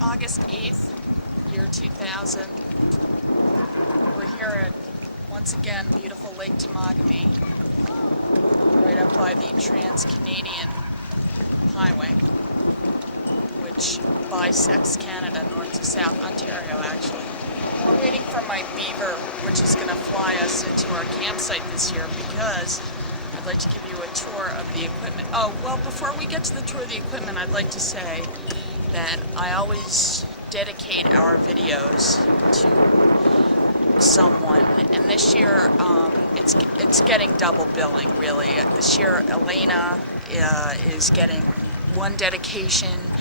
August 8th, year 2000. We're here at, once again, beautiful Lake Temagami, right up by the Trans-Canadian Highway, which bisects Canada, north to south, Ontario actually. We're waiting for my beaver, which is going to fly us into our campsite this year, because I'd like to give you a tour of the equipment. Oh, well, before we get to the tour of the equipment, I'd like to say that I always dedicate our videos to someone, and this year it's getting double billing, really. This year Elena is getting one dedication,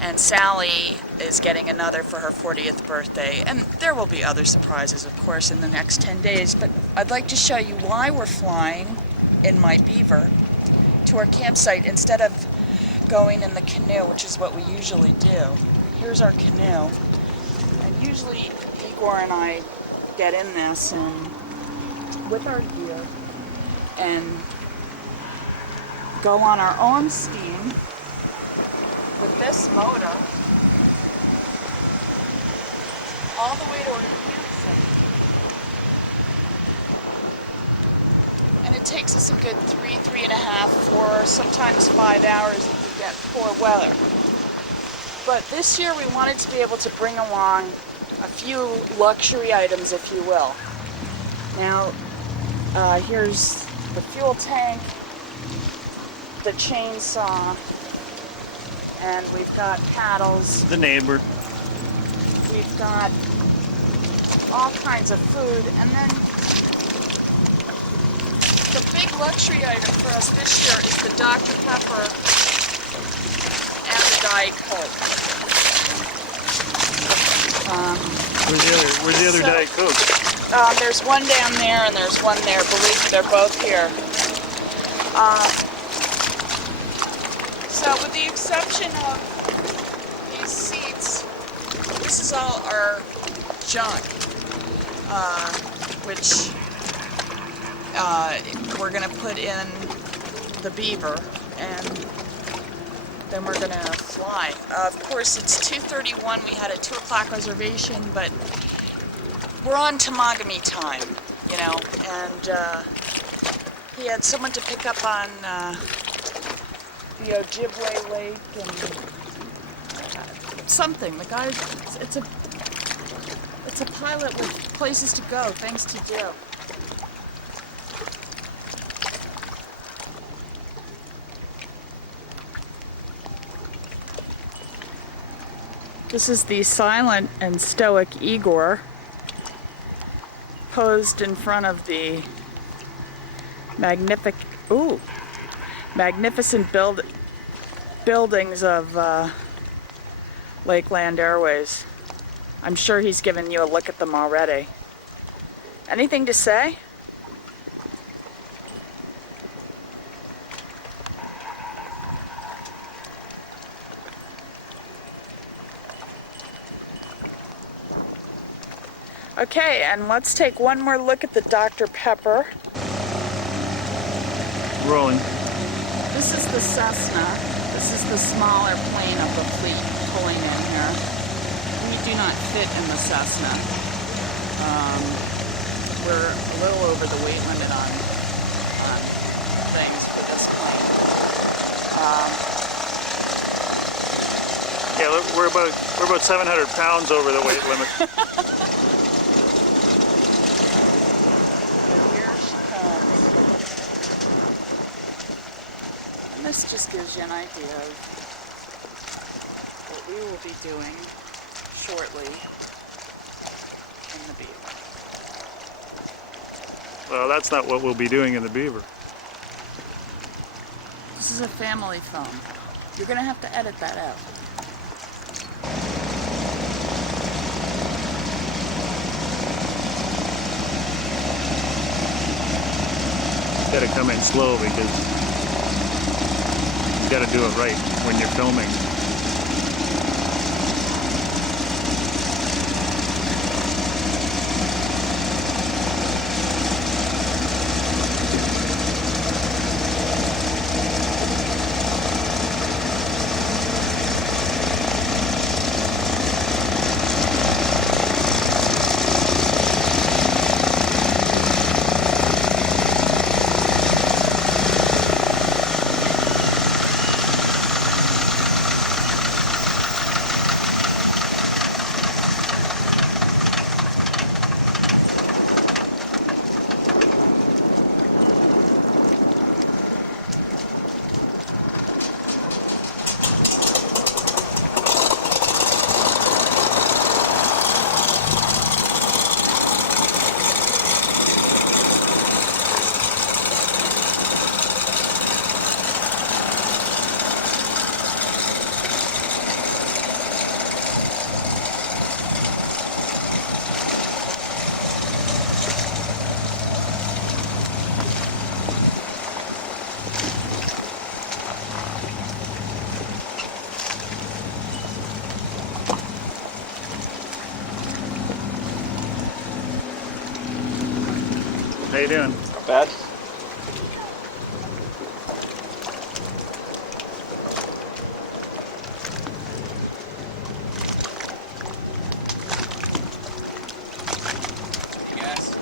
and Sally is getting another for her 40th birthday, and there will be other surprises, of course, in the next 10 days, but I'd like to show you why we're flying in my beaver to our campsite instead of going in the canoe, which is what we usually do. Here's our canoe, and usually Igor and I get in this and with our gear and go on our own steam with this motor all the way to our campsite. And it takes us a good 3.5, 4, sometimes 5 hours if we get poor weather. But this year we wanted to be able to bring along a few luxury items, if you will. Now, here's the fuel tank, the chainsaw, and we've got paddles. The neighbor. We've got all kinds of food, and then the big luxury item for us this year is the Dr. Pepper and the Diet Coke. Where's the other Diet Coke? There's one down there and there's one there. Believe me, they're both here. So with the exception of these seats, this is all our junk, which we're going to put in the beaver, and then we're going to fly. Of course, it's 2:31. We had a 2 o'clock reservation, but we're on Temagami time, you know, and he had someone to pick up on the Ojibwe Lake and something. The guy, it's a pilot with places to go, things to do. This is the silent and stoic Igor, posed in front of the magnificent buildings of Lakeland Airways. I'm sure he's given you a look at them already. Anything to say? Okay, and let's take one more look at the Dr. Pepper. Rolling. This is the Cessna. This is the smaller plane of the fleet pulling in here. We do not fit in the Cessna. We're a little over the weight limit on things for this plane. Yeah, we're about 700 pounds over the weight limit. This just gives you an idea of what we will be doing shortly in the beaver. Well, that's not what we'll be doing in the beaver. This is a family phone. You're going to have to edit that out. You gotta come in slow because you gotta do it right when you're filming. How you doing? Not bad. Hey guys.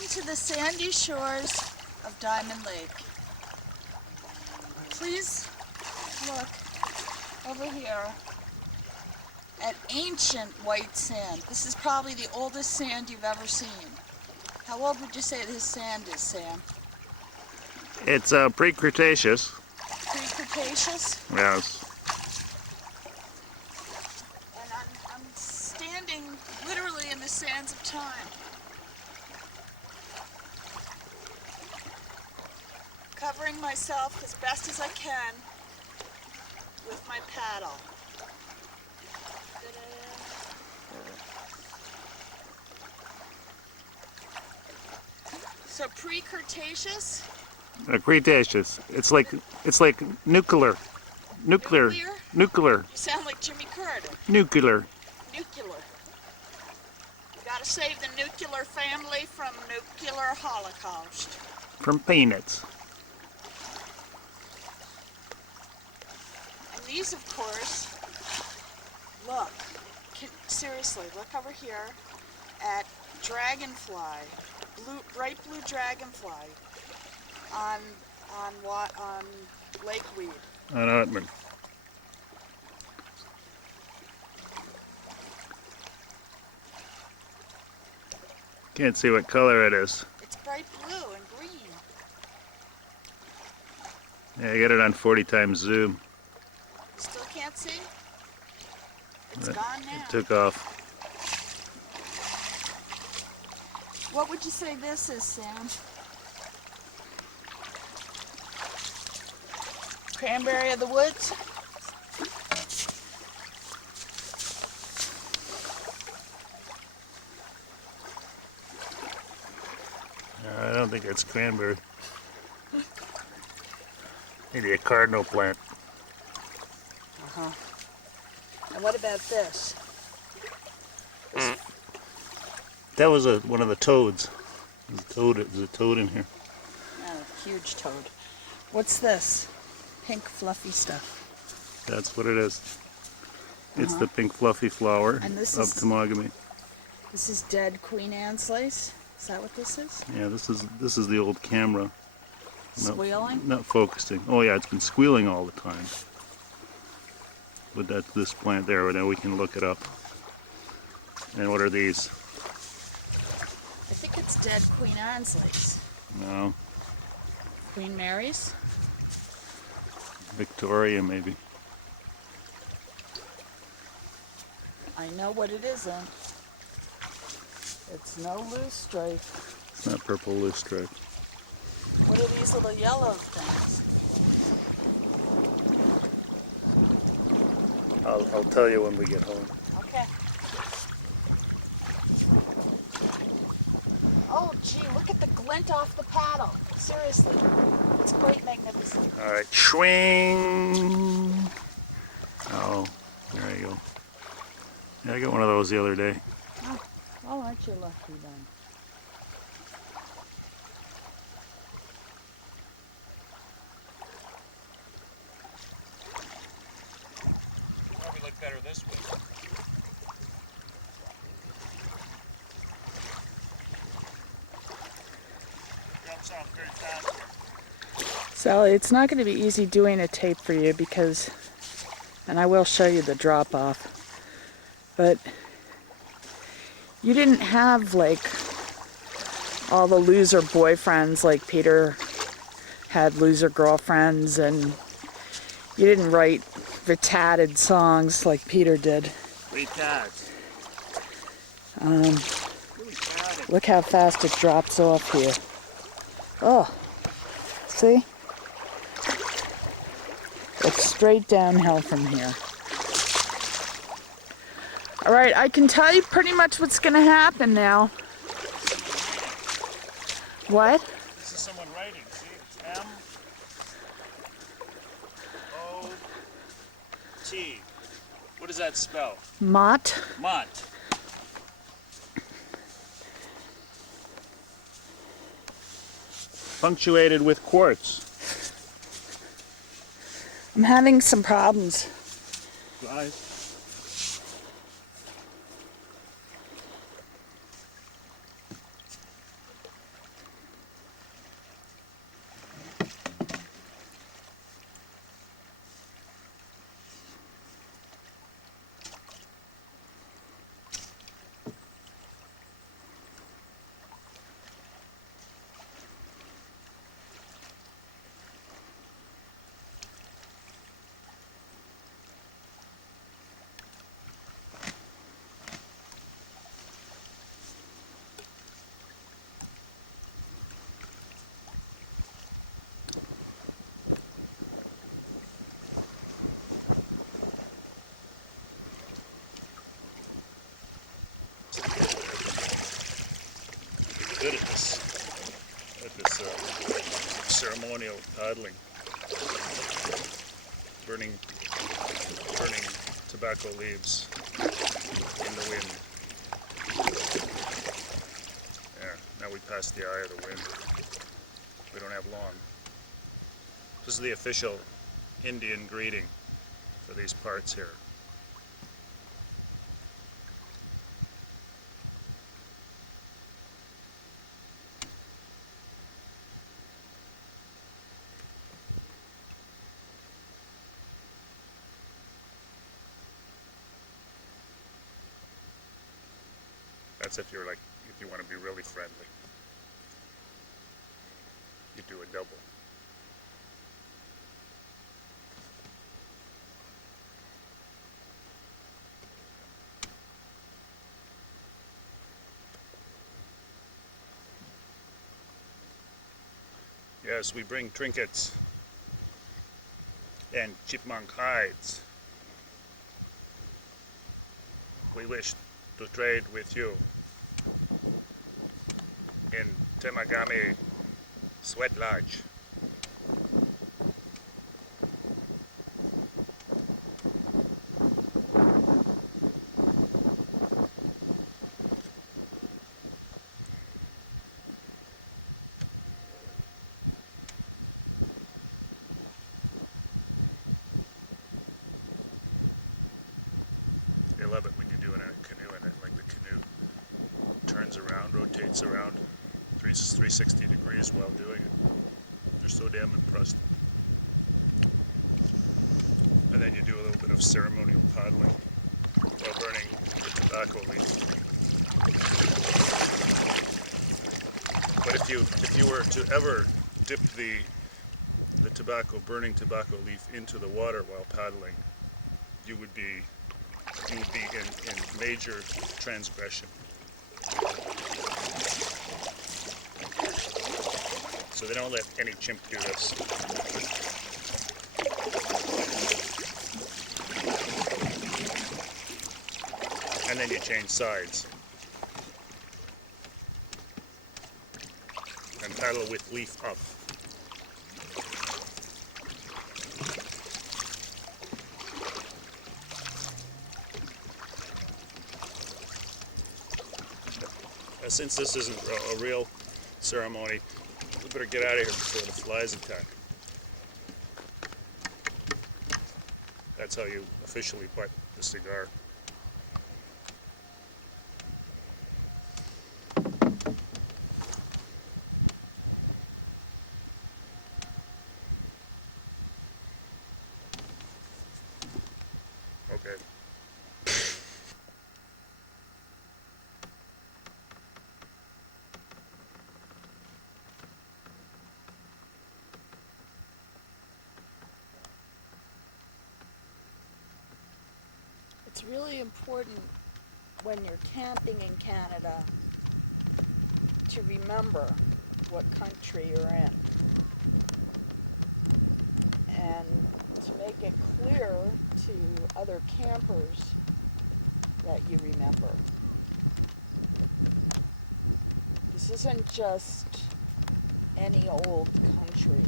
Welcome to the sandy shores of Diamond Lake. Please look over here at ancient white sand. This is probably the oldest sand you've ever seen. How old would you say this sand is, Sam? It's pre-Cretaceous. Pre-Cretaceous? Yes. And I'm standing literally in the sands of time. Covering myself as best as I can with my paddle. So pre-Cretaceous? Cretaceous. It's like nuclear. Nuclear? Nuclear. You sound like Jimmy Carter. Nuclear. Nuclear. You gotta save the nuclear family from nuclear holocaust. From peanuts. And these, of course, look, seriously, look over here at dragonfly, bright blue dragonfly on lakeweed. On Ottman. Can't see what color it is. It's bright blue and green. Yeah, I got it on 40 times zoom. You still can't see? It's It- gone now. It took off. What would you say this is, Sam? Cranberry of the woods? I don't think it's cranberry. Maybe a cardinal plant. Uh-huh. And what about this? That was one of the toads. There's a toad in here. Oh, huge toad. What's this? Pink fluffy stuff. That's what it is. It's the pink fluffy flower And this of is- Temagami. This is dead Queen Anne's lace. Is that what this is? Yeah, this is the old camera. Squealing? Not focusing. Oh yeah, it's been squealing all the time. But that's this plant there. Now we can look it up. And what are these? I think it's dead Queen Anne's lace. No, Queen Mary's? Victoria maybe. I know what it isn't. It's no loosestrife. It's not purple loosestrife. What are these little yellow things? I'll tell you when we get home. Okay. Oh, gee, look at the glint off the paddle. Seriously. It's quite magnificent. All right, swing. Oh, there you go. Yeah, I got one of those the other day. Oh, aren't you lucky then? Probably look better this way. Drops off very fast. Sally, it's not going to be easy doing a tape for you because, and I will show you the drop off, but you didn't have like all the loser boyfriends like Peter had loser girlfriends, and you didn't write retarded songs like Peter did. Retard. Look how fast it drops off here. Oh, see? It's straight downhill from here. All right, I can tell you pretty much what's going to happen now. What? This is someone writing. See, it's M-O-T. What does that spell? Mott? Mott. Punctuated with quartz. I'm having some problems. Right. paddling, burning tobacco leaves in the wind. There, now we passed the eye of the wind. We don't have long. This is the official Indian greeting for these parts here. That's if you want to be really friendly. You do a double. Yes, we bring trinkets and chipmunk hides. We wish to trade with you in Temagami Sweat Lodge. They love it when you do it in a canoe, and like the canoe turns around, rotates around 360 degrees while doing it. They're so damn impressed. And then you do a little bit of ceremonial paddling while burning the tobacco leaf. But if you were to ever dip the burning tobacco leaf into the water while paddling, you would be in major transgression. So they don't let any chimp do this. And then you change sides. And paddle with leaf up. Since this isn't a real ceremony, we better get out of here before the flies attack. That's how you officially butt the cigar. Okay. It's really important when you're camping in Canada to remember what country you're in and to make it clear to other campers that you remember. This isn't just any old country.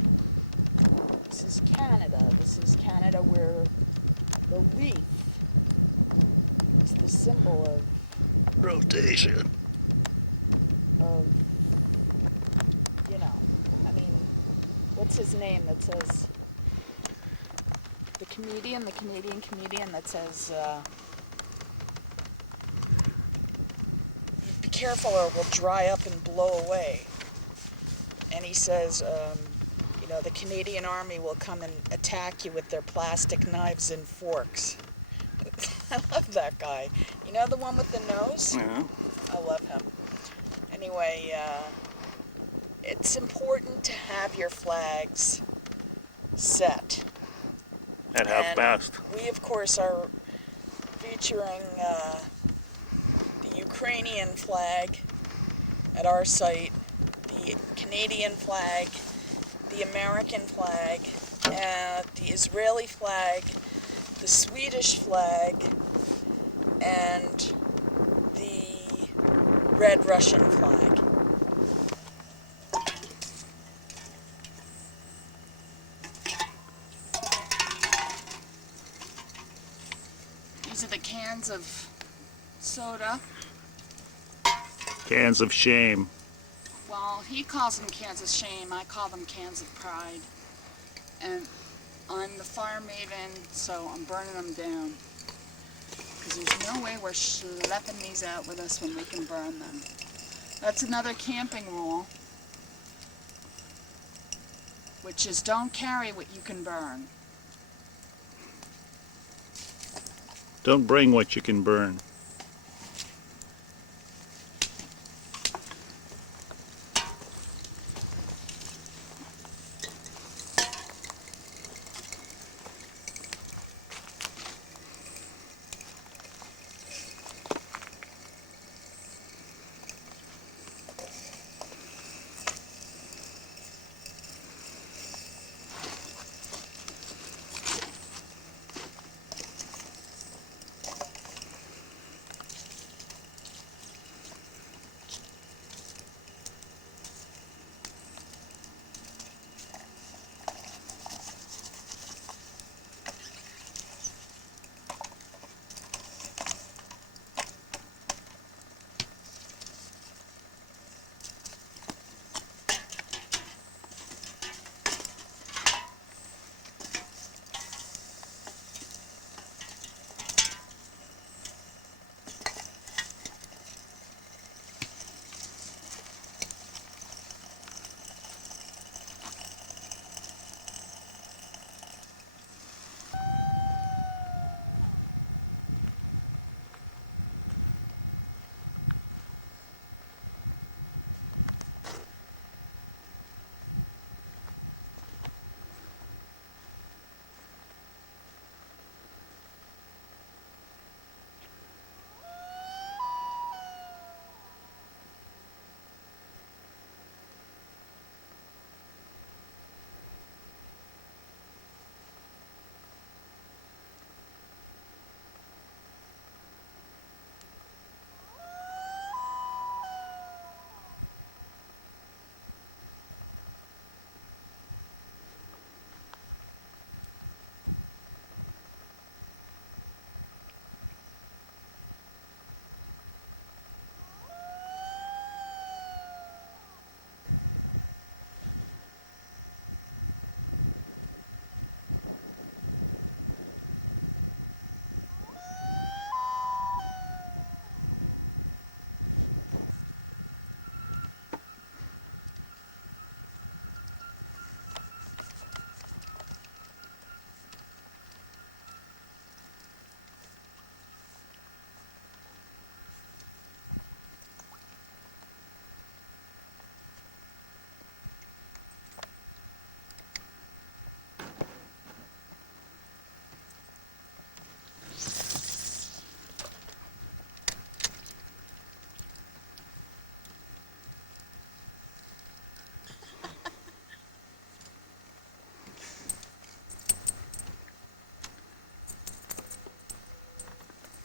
This is Canada. This is Canada where the leaf is the symbol of Rotation. I mean, what's his name that says, the Canadian comedian that says, be careful or it will dry up and blow away. And he says, the Canadian Army will come and attack you with their plastic knives and forks. I love that guy. You know the one with the nose? Yeah. I love him. Anyway, it's important to have your flags set. At half past. We, of course, are featuring the Ukrainian flag at our site, the Canadian flag, the American flag, the Israeli flag, the Swedish flag, and the Red Russian flag. of soda. Cans of shame. Well, he calls them cans of shame. I call them cans of pride. And I'm the fire maven, so I'm burning them down. Because there's no way we're schlepping these out with us when we can burn them. That's another camping rule, which is don't carry what you can burn. Don't bring what you can burn.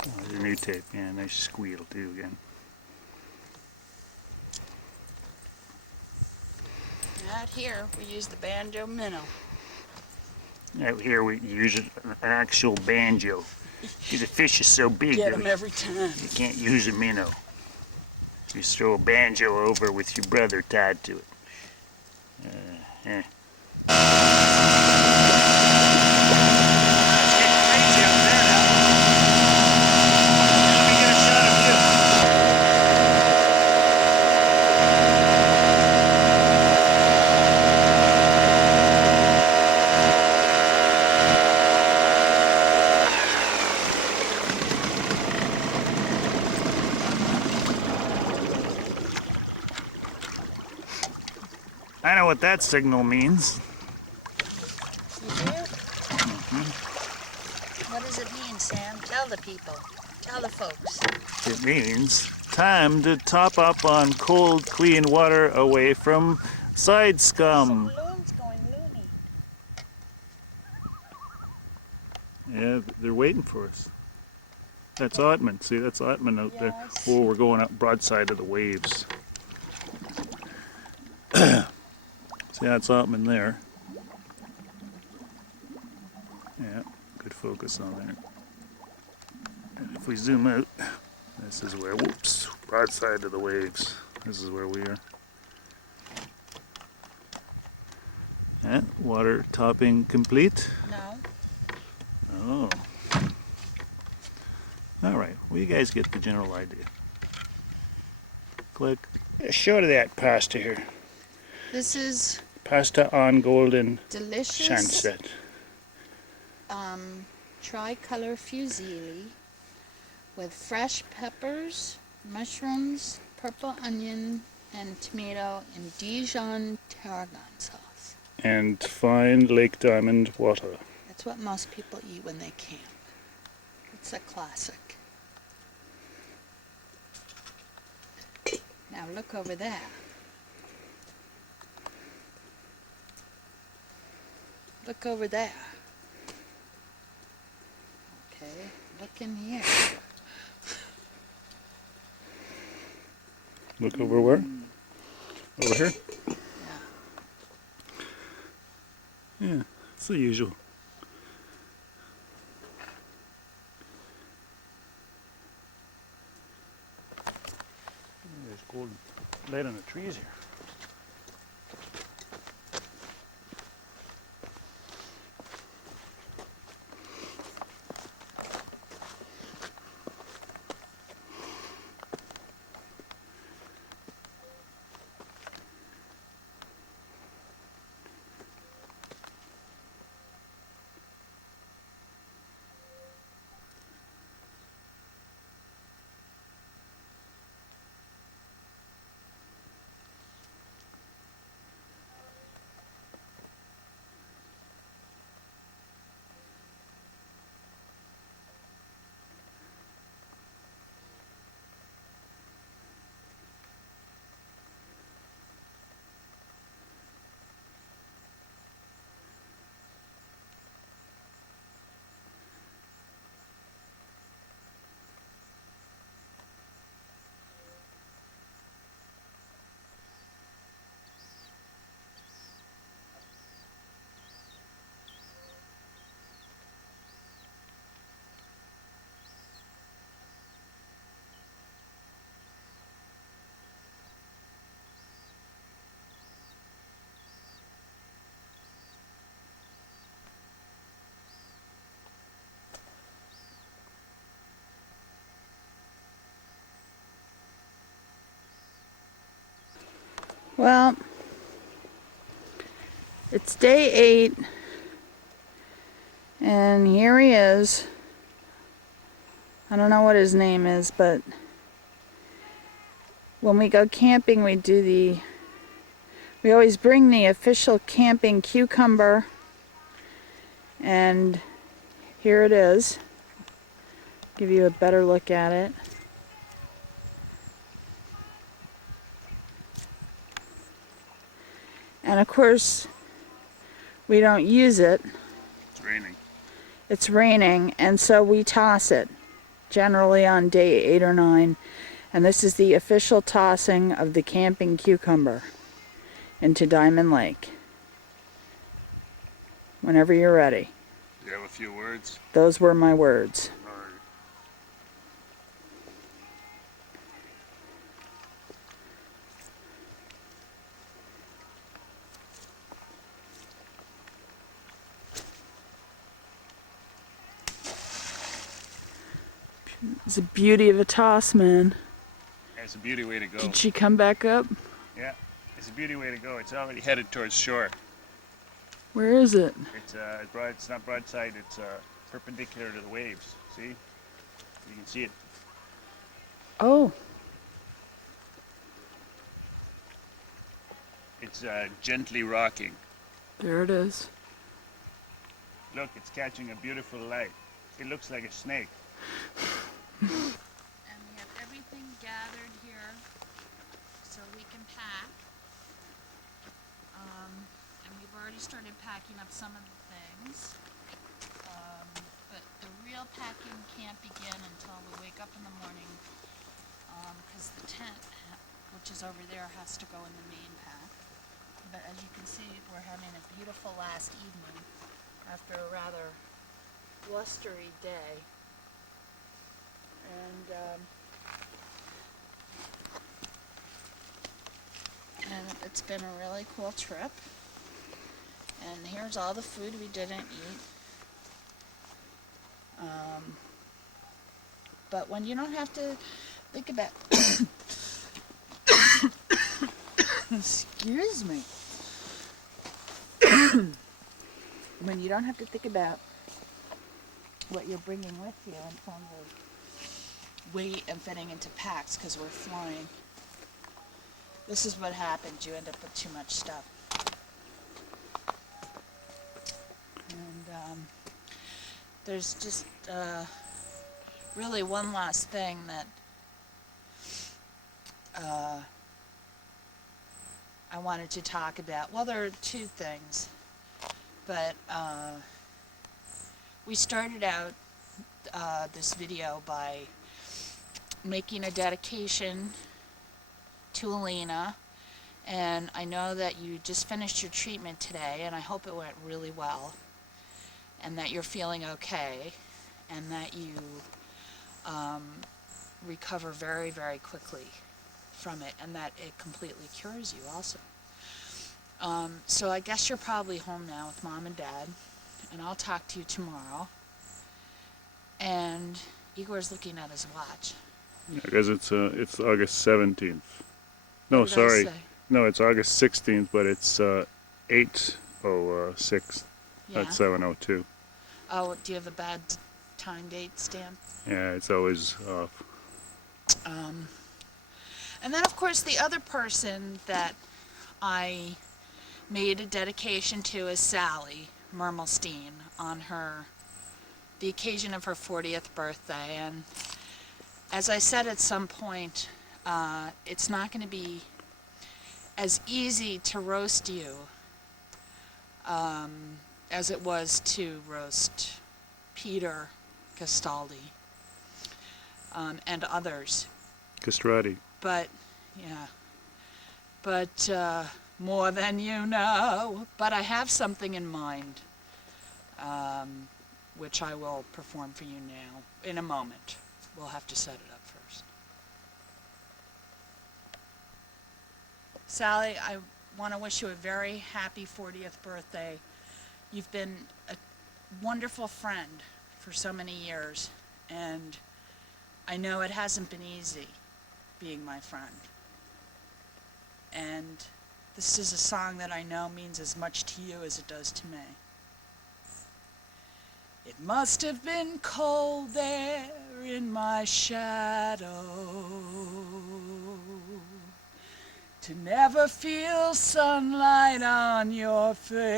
Oh, your new tape, yeah, nice squeal too again. Out here, we use the banjo minnow. Out here we use an actual banjo. Because the fish is so big Get that them every time. you can't use a minnow. You just throw a banjo over with your brother tied to it. Eh. I know what that signal means. You do? What does it mean, Sam? Tell the people. Tell the folks. It means time to top up on cold, clean water away from side scum. Some loon's going loony. Yeah, they're waiting for us. That's Ottman. See, that's Ottman out there. Yes. Oh, we're going up broadside of the waves. See, that's Ottman there. Yeah, good focus on there. And if we zoom out, this is where, whoops, broadside to the waves. This is where we are. Yeah, water topping complete. No. Oh. Alright, well you guys get the general idea. Click. Show that pasta here. This is Pasta on golden delicious sunset. tricolor fusilli with fresh peppers, mushrooms, purple onion, and tomato in Dijon tarragon sauce. And fine Lake Diamond water. That's what most people eat when they camp. It's a classic. Now look over there. Look over there. Okay, look in here. Look over where? Over here? Yeah. Yeah, it's the usual. There's gold light on the trees here. Well, it's day 8, and here he is. I don't know what his name is, but when we go camping, we always bring the official camping cucumber, and here it is. Give you a better look at it. And of course, we don't use it. It's raining. It's raining, and so we toss it, generally on day 8 or 9. And this is the official tossing of the camping cucumber into Diamond Lake. Whenever you're ready. Do you have a few words? Those were my words. Or It's a beauty of a toss, man. it's a beauty way to go. Did she come back up? Yeah, it's a beauty way to go. It's already headed towards shore. Where is it? It's not broadside, it's perpendicular to the waves. See? You can see it. Oh, It's gently rocking. there it is. Look, it's catching a beautiful light. It looks like a snake. And we have everything gathered here so we can pack. And we've already started packing up some of the things. But the real packing can't begin until we wake up in the morning, because the tent, which is over there, has to go in the main pack. But as you can see, we're having a beautiful last evening after a rather blustery day. And it's been a really cool trip. And here's all the food we didn't eat. But when you don't have to think about excuse me. When you don't have to think about what you're bringing with you in terms of weight and fitting into packs because we're flying, this is what happens. You end up with too much stuff. And there's just really one last thing that I wanted to talk about. Well, there are two things, but we started out this video by making a dedication to Alina, and I know that you just finished your treatment today, and I hope it went really well, and that you're feeling okay, and that you recover very, very quickly from it, and that it completely cures you also. So I guess you're probably home now with Mom and Dad, and I'll talk to you tomorrow. And Igor's looking at his watch. Yeah, I guess it's August 17th. No, What did I sorry. say? No, it's August 16th, but it's 8:06 Yeah. at 7:02. Oh, do you have a bad time date stamp? Yeah, it's always off. And then, of course, the other person that I made a dedication to is Sally Mermelstein on the occasion of her 40th birthday. And as I said at some point, it's not going to be as easy to roast you as it was to roast Peter Castaldi and others. Castrati. But, yeah, but more than you know. But I have something in mind, which I will perform for you now in a moment. We'll have to set it up first. Sally, I want to wish you a very happy 40th birthday. You've been a wonderful friend for so many years, and I know it hasn't been easy being my friend. And this is a song that I know means as much to you as it does to me. It must have been cold there in my shadow to never feel sunlight on your face.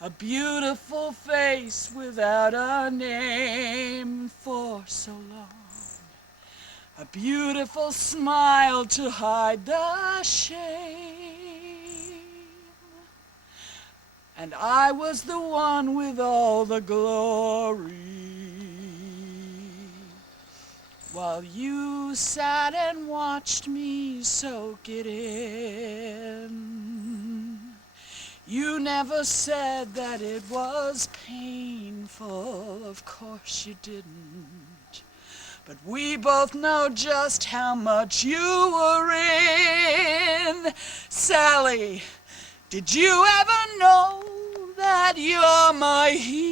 A beautiful face without a name for so long. A beautiful smile to hide the shame. And I was the one with all the glory, while you sat and watched me soak it in. You never said that it was painful, of course you didn't. But we both know just how much you were in. Sally, did you ever know that you're my hero?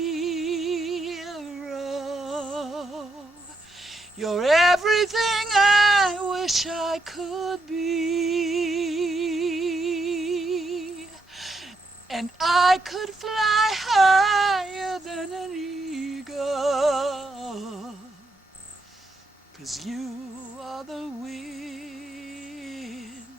You're everything I wish I could be. And I could fly higher than an eagle, 'cause you are the wind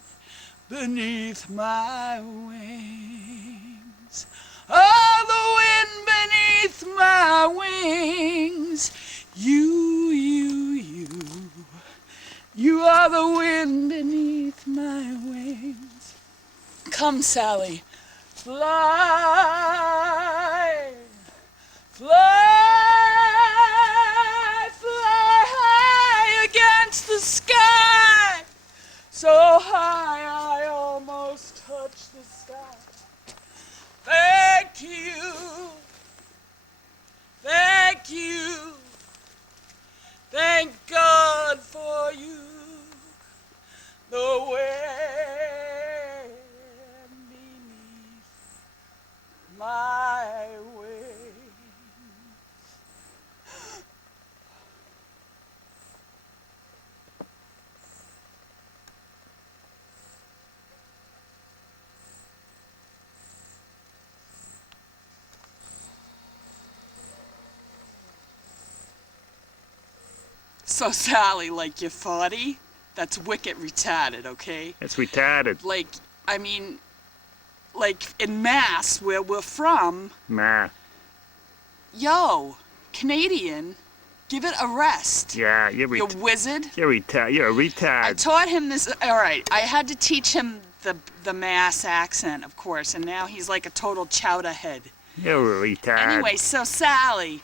beneath my wings. Oh, the wind beneath my wings. You are the wind beneath my wings. Come, Sally, fly, fly, fly high against the sky, so high I almost touch the sky. Thank you, thank So Sally, like you're 40? That's wicked retarded, okay? It's retarded. Like, I mean, like in Mass, where we're from, Nah. yo, Canadian, give it a rest. Yeah, You wizard. You're a retard. I taught him this. All right, I had to teach him the Mass accent, of course, and now he's like a total chowderhead. You're a retard. Anyway, so Sally,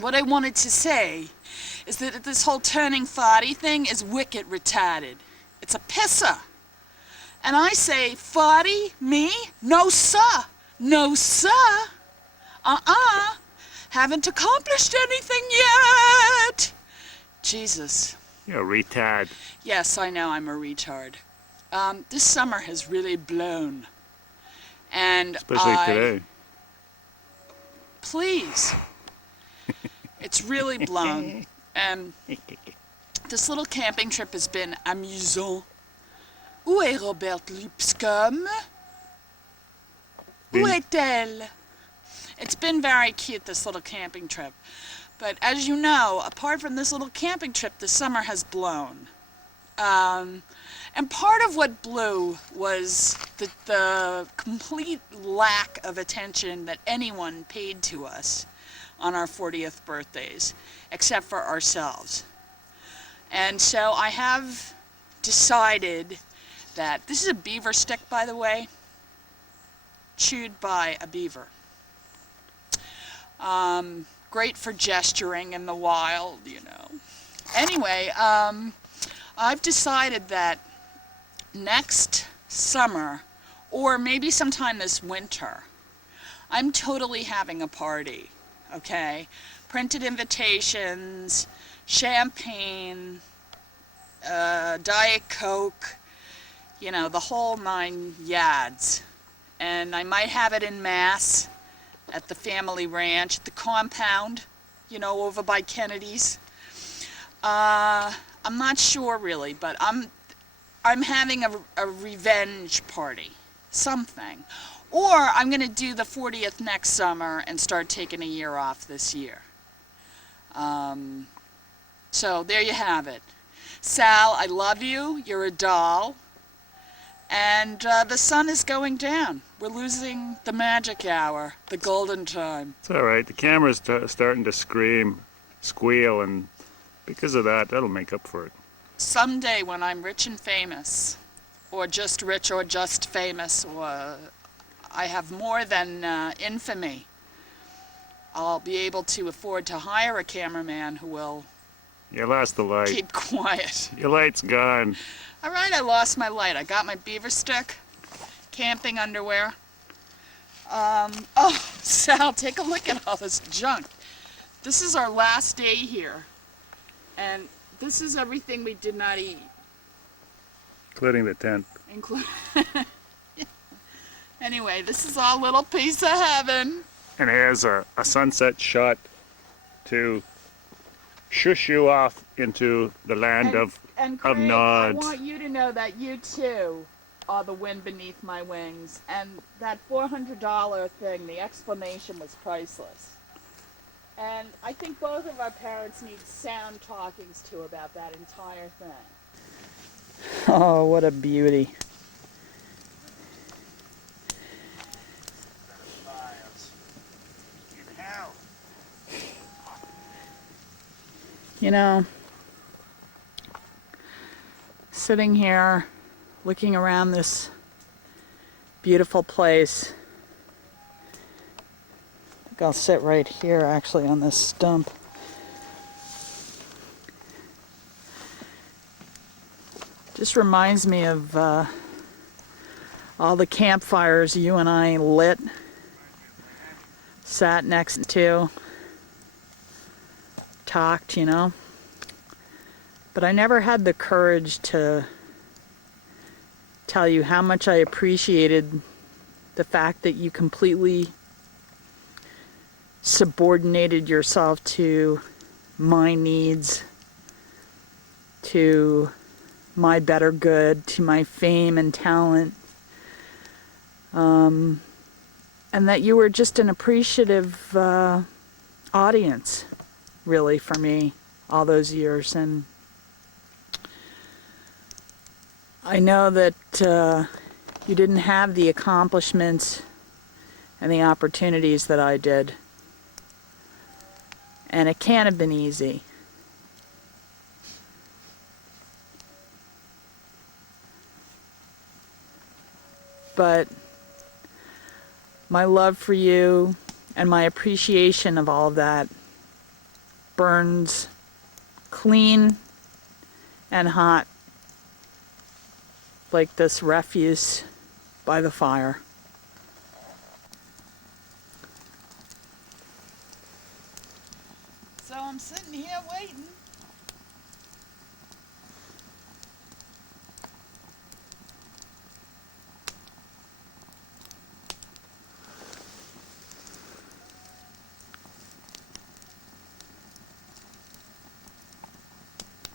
what I wanted to say is that this whole turning 40 thing is wicked retarded. It's a pisser. And I say, 40? Me? No, sir. No, sir. Haven't accomplished anything yet. Jesus. You're a retard. Yes, I know I'm a retard. This summer has really blown. And Especially today. Please. It's really blown. And this little camping trip has been amusant. Où est Robert Lipscomb? Où est-elle? It's been very cute, this little camping trip. But as you know, apart from this little camping trip, the summer has blown. And part of what blew was the complete lack of attention that anyone paid to us on our 40th birthdays, except for ourselves. And so I have decided that, this is a beaver stick, by the way, chewed by a beaver. Great for gesturing in the wild, you know. Anyway, I've decided that next summer, or maybe sometime this winter, I'm totally having a party, okay? Printed invitations, champagne, Diet Coke, you know, the whole 9 yads. And I might have it in Mass, at the family ranch, at the compound, you know, over by Kennedy's. I'm not sure really, but I'm having a revenge party, something. Or I'm going to do the 40th next summer and start taking a year off this year. So there you have it. Sal, I love you. You're a doll. And the sun is going down. We're losing the magic hour, the golden time. It's all right. The camera's starting to squeal, and because of that, that'll make up for it. Someday when I'm rich and famous, or just rich or just famous, or I have more than infamy, I'll be able to afford to hire a cameraman who will You lost the light. keep quiet. Your light's gone. All right, I lost my light. I got my beaver stick, camping underwear. Oh, Sal, take a look at all this junk. This is our last day here, and this is everything we did not eat. Including the tent. Anyway, this is our little piece of heaven. And here's a sunset shot to shush you off into the land of Craig, nods. I want you to know that you too are the wind beneath my wings. And that $400 thing, the explanation was priceless. And I think both of our parents need sound talkings to about that entire thing. Oh, what a beauty. You know, sitting here looking around this beautiful place, I think I'll sit right here actually on this stump. Just reminds me of all the campfires you and I lit, sat next to, talked, you know. But I never had the courage to tell you how much I appreciated the fact that you completely subordinated yourself to my needs, to my better good, to my fame and talent, and that you were just an appreciative audience, really, for me. all those years. And I know that you didn't have the accomplishments and the opportunities that I did. And it can't have been easy. But my love for you and my appreciation of all of that burns clean and hot like this refuse by the fire. So I'm sitting here waiting.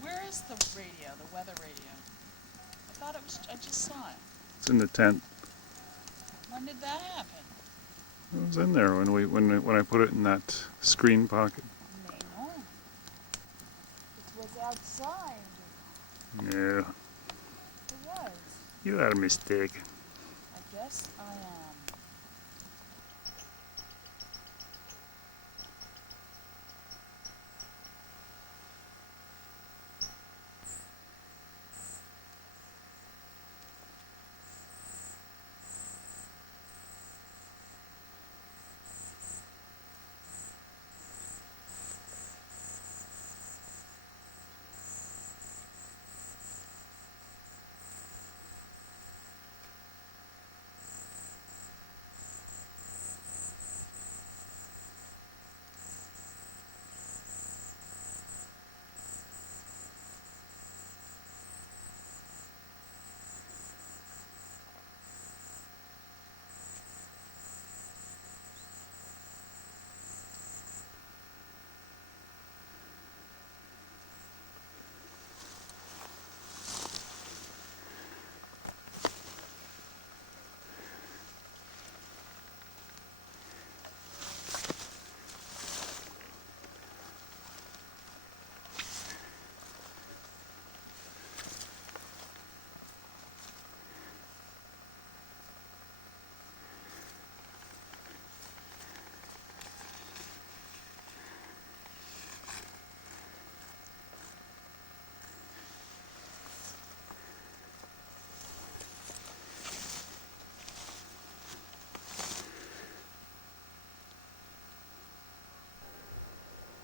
Where is the radio, the weather radio? I thought it was, I just saw it. It's in the tent. When did that happen? It was in there when I put it in that screen pocket. No. It was outside. Yeah, It was. you had a mistake. I guess I am.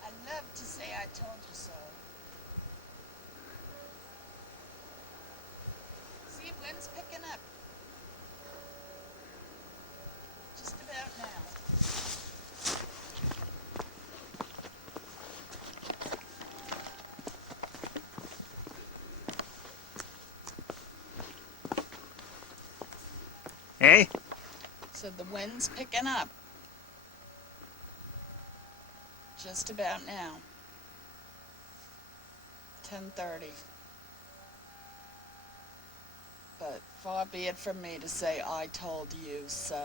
I'd love to say I told you so. See, wind's picking up. Just about now. Hey? So the wind's picking up. Just about now. 10:30. But far be it from me to say I told you so.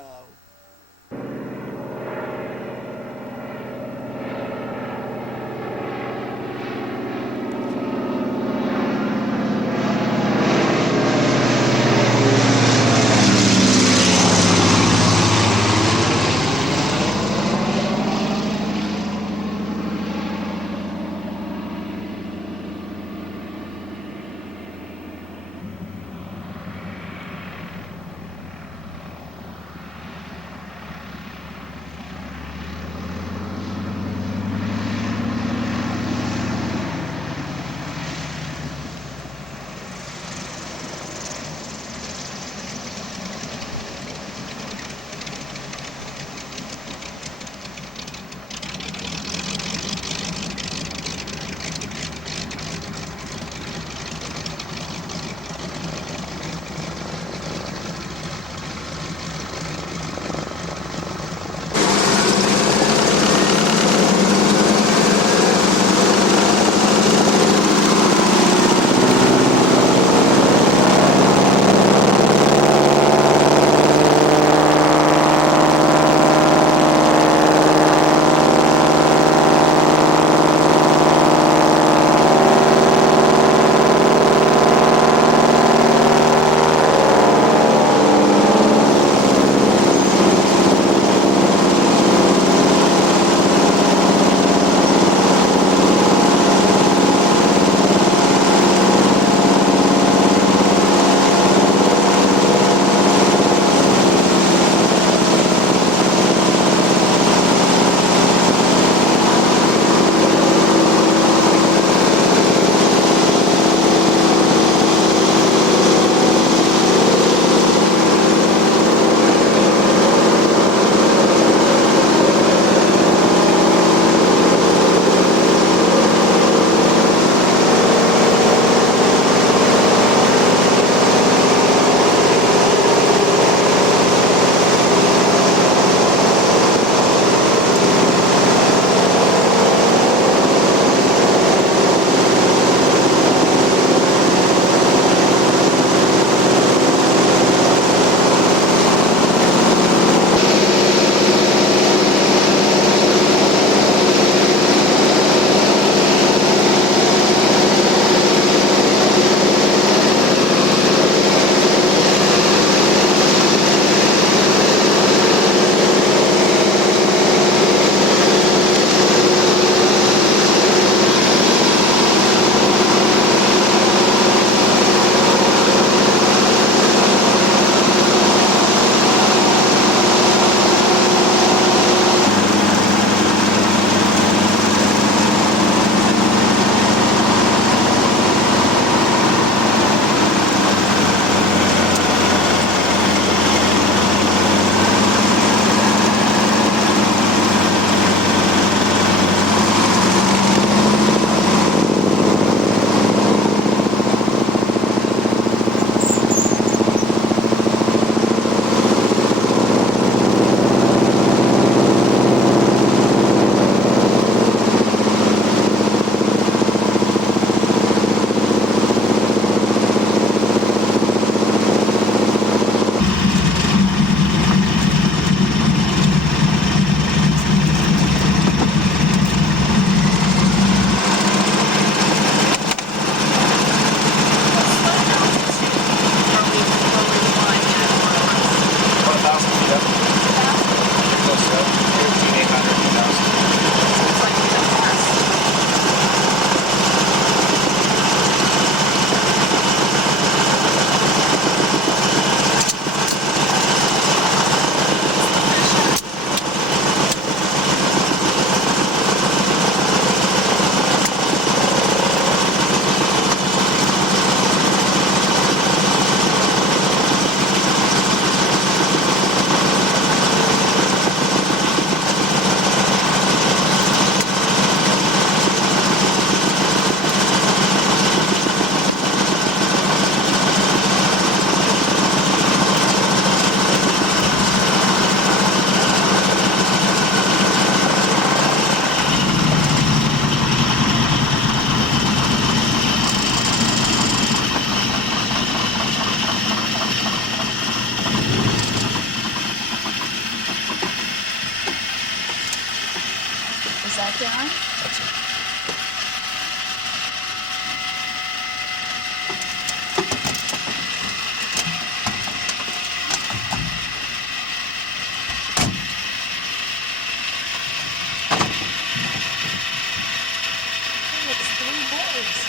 boards.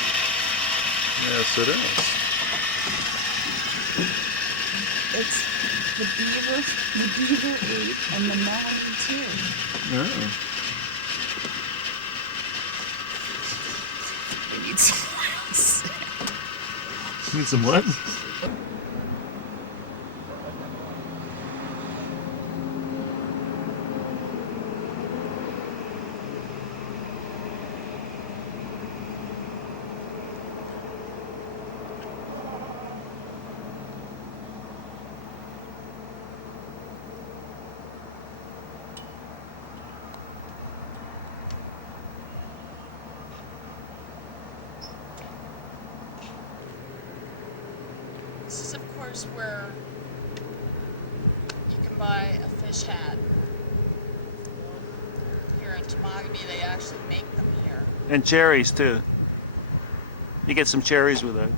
Yes, it is. It's the beaver 8 and the melody 2. Oh. We need some oil sand. Need some what? This is, of course, where you can buy a fish hat. Here in Temagami, they actually make them here. And cherries too. You get some cherries with that.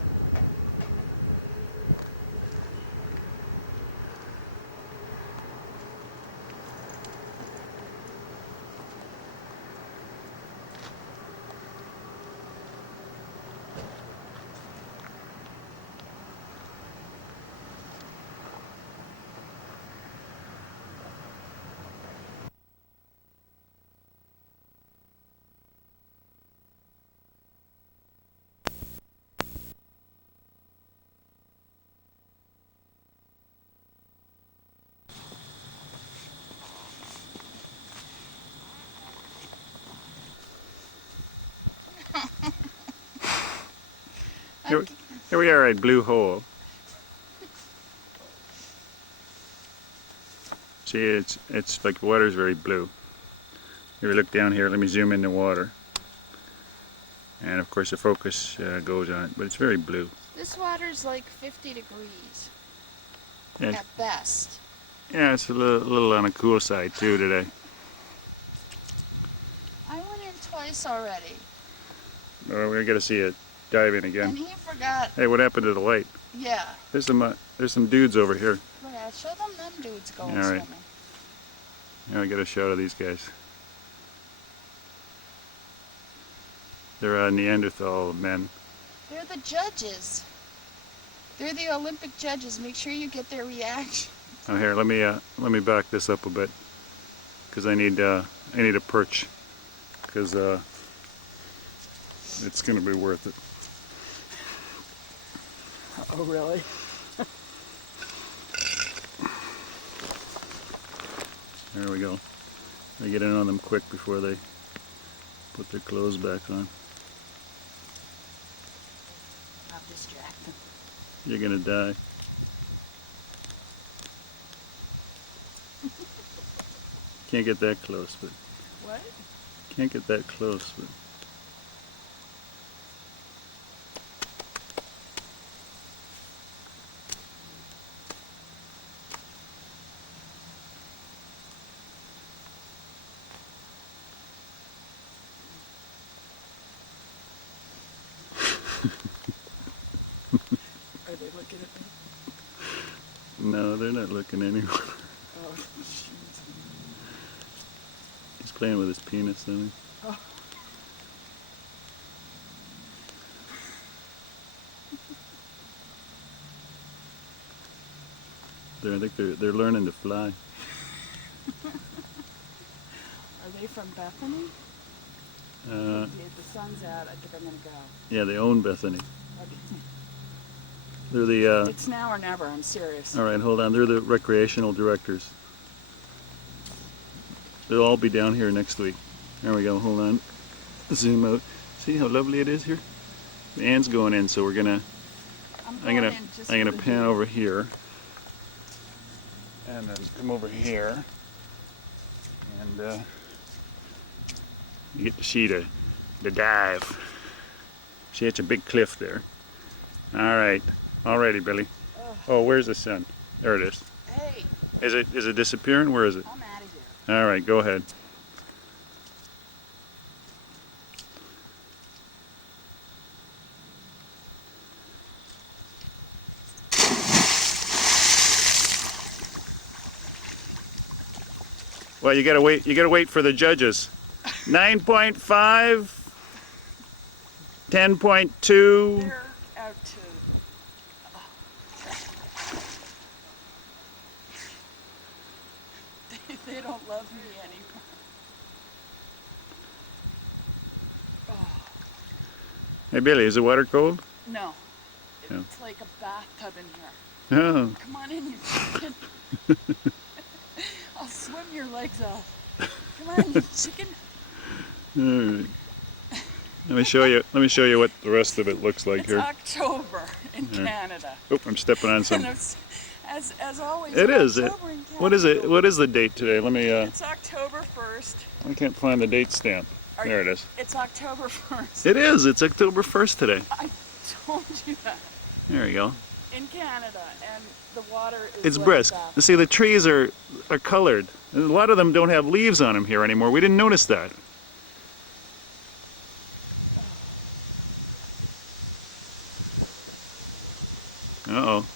Here we are at Blue Hole. See, it's like the water's very blue. Here we look down here, let me zoom in the water. And of course the focus goes on it, but it's very blue. This water's like 50 degrees Yeah, at best. yeah, it's a little on the cool side too today. I went in twice already, Oh, we gotta see it dive in again. and he forgot. Hey, what happened to the light? Yeah. There's some dudes over here. Yeah, show them dudes going All right. swimming. Yeah, I got a shot of these guys. They're Neanderthal men. They're the judges. They're the Olympic judges. Make sure you get their reaction. Oh, here, let me back this up a bit, because I need a perch, because it's gonna be worth it. Oh, really? There we go. I get in on them quick before they put their clothes back on. I'll distract them. You're gonna die. Can't get that close, but What? can't get that close, but. Are they looking at me? No, they're not looking anywhere. Oh, shoot. He's playing with his penis, isn't he? Oh. I think they're learning to fly. Are they from Bethany? Uh, The sun's out. I think I'm gonna go. yeah, they own Bethany. Okay. They're the. It's now or never. I'm serious. All right, hold on. They're the recreational directors. They'll all be down here next week. There we go. Hold on. Zoom out. See how lovely it is here? The Anne's going in, so we're gonna. I'm gonna pan over here, and then come over here, and you get to see the dive. See, it's a big cliff there. All right, alrighty, Billy. Oh, where's the sun? There it is. Hey, Is it disappearing? Where is it? I'm out of here. All right, go ahead. Well, you gotta wait for the judges. 9.5. 10.2. They're out to. They don't love me anymore. Hey Billy, is the water cold? No. No. It's like a bathtub in here. Oh. Come on in, you chicken. I'll swim your legs off. Come on, you chicken. Alright. Let me show you what the rest of it looks like It's here. October in Canada. Oh, I'm stepping on some. And it's, as always, It in is. October in Canada. What is it? What is the date today? Let me. It's October 1st. I can't find the date stamp. There it is. It's October 1st. It is. It's October 1st today. I told you that. There you go. In Canada, and the water is It's like brisk. that. See, the trees are colored. A lot of them don't have leaves on them here anymore. We didn't notice that. Uh-oh.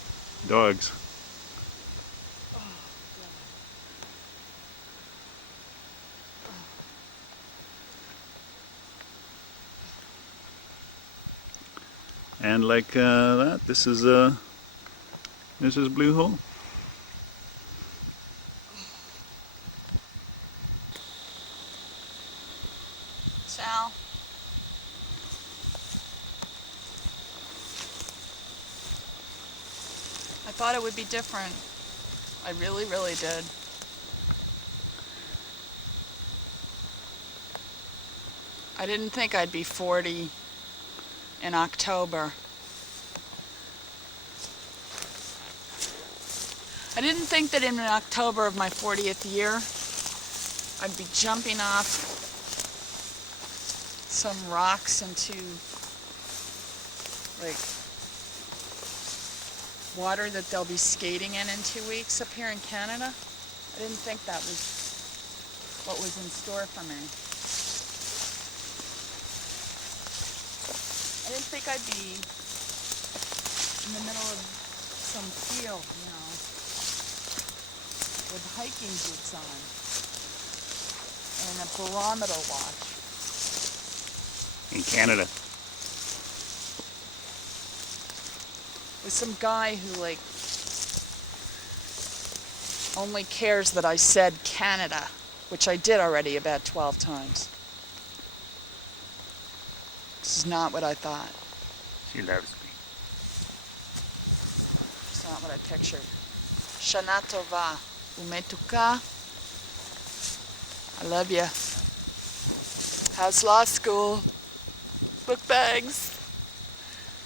Dogs. And like that, this is Blue Hole. Sal. I thought it would be different. I really, really did. I didn't think I'd be 40 in October. I didn't think that in October of my 40th year, I'd be jumping off some rocks into like water that they'll be skating in 2 weeks up here in Canada. I didn't think that was what was in store for me. I didn't think I'd be in the middle of some field, you know, with hiking boots on and a barometer watch. In Canada. With some guy who like only cares that I said Canada, which I did already about 12 times. This is not what I thought. She loves me. It's not what I pictured. Shana tova, umetuka. I love you. How's law school? Book bags.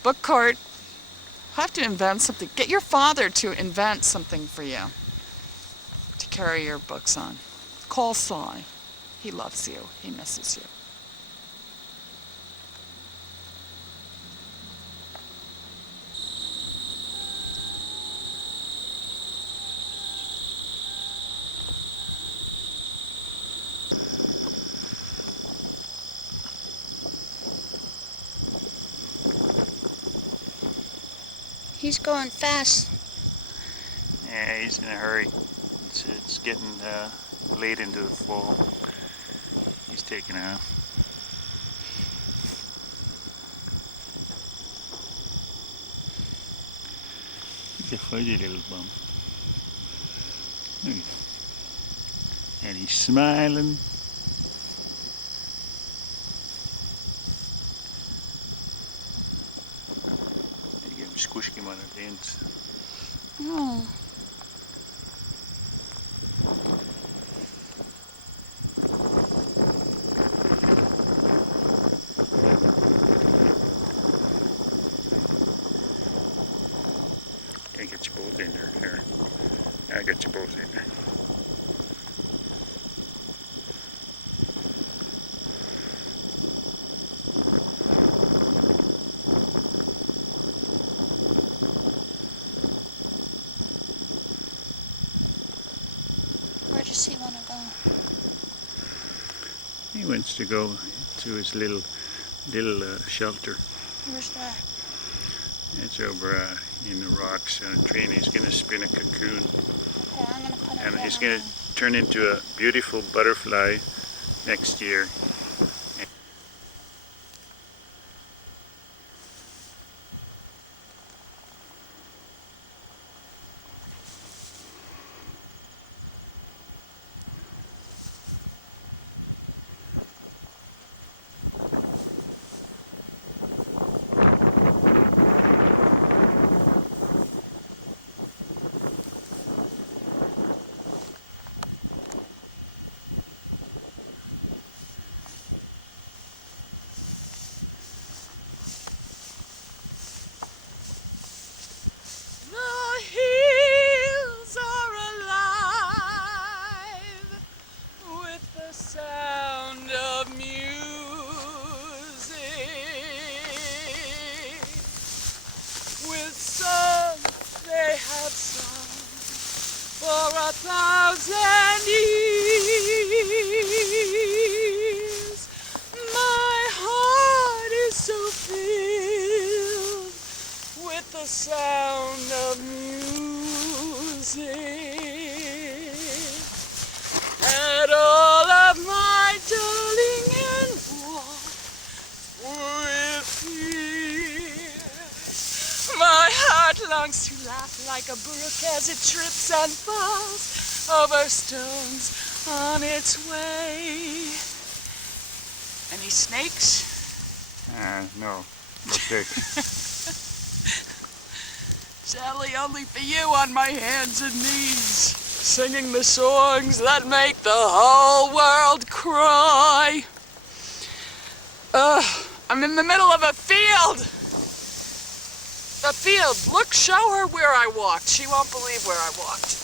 Book cart. I have to invent something. Get your father to invent something for you to carry your books on. Call Cy. He loves you. He misses you. He's going fast. Yeah, he's in a hurry. It's getting late into the fall. He's taking off. He's a fuzzy little bum. Look. And he's smiling. You get him squishing him on the ends. Oh. I get you both in there. Here. I got you both in there. Where does he want to go? He wants to go to his little shelter. Where's that? It's over in the rocks on a tree, and he's going to spin a cocoon. Okay, I'm gonna put it. And he's going to turn into a beautiful butterfly next year. sound of music, and all of my darling and walk with fear. My heart longs to laugh like a brook as it trips and falls over stones on its way. Any snakes? No. Okay. Sadly, only for you on my hands and knees, singing the songs that make the whole world cry. I'm in the middle of a field. A field. Look, show her where I walked. She won't believe where I walked.